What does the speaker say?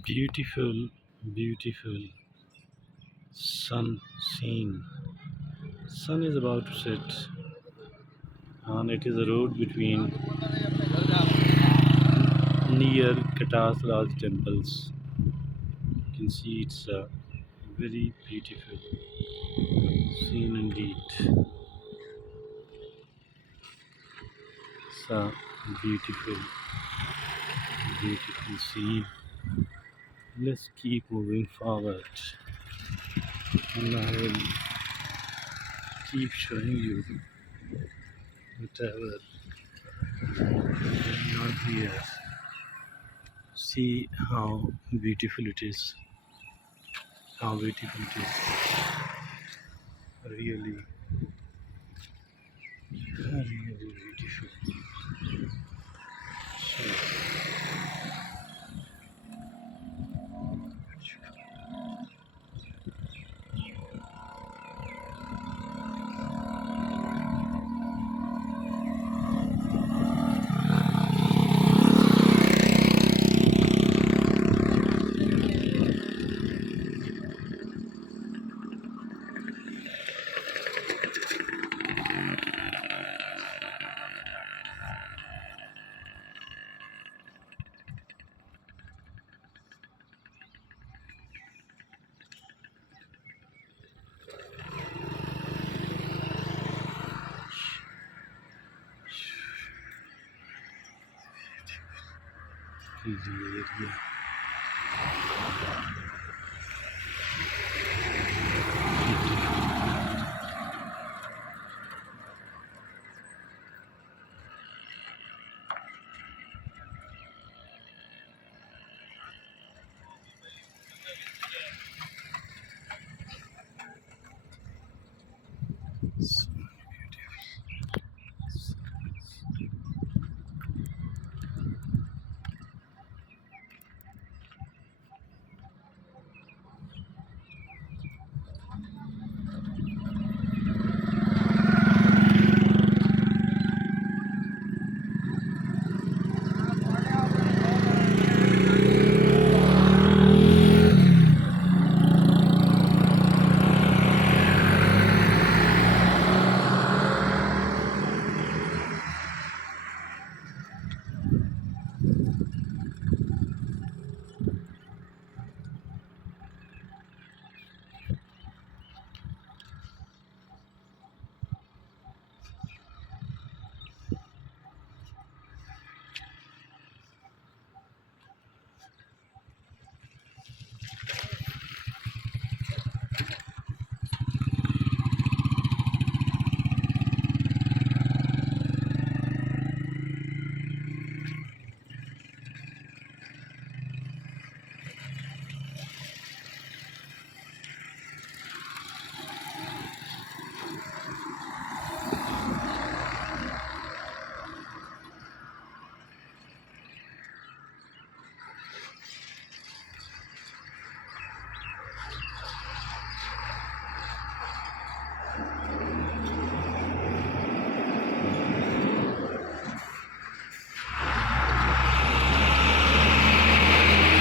Beautiful, beautiful sun scene. Sun is about to set, and it is a road between near Katasraj temples. You can see it's a very beautiful scene indeed. It's a beautiful, beautiful scene. Let's keep moving forward, and I will keep showing you whatever going on here. See how beautiful it is. How beautiful it is. Really, really beautiful. So, this is the area.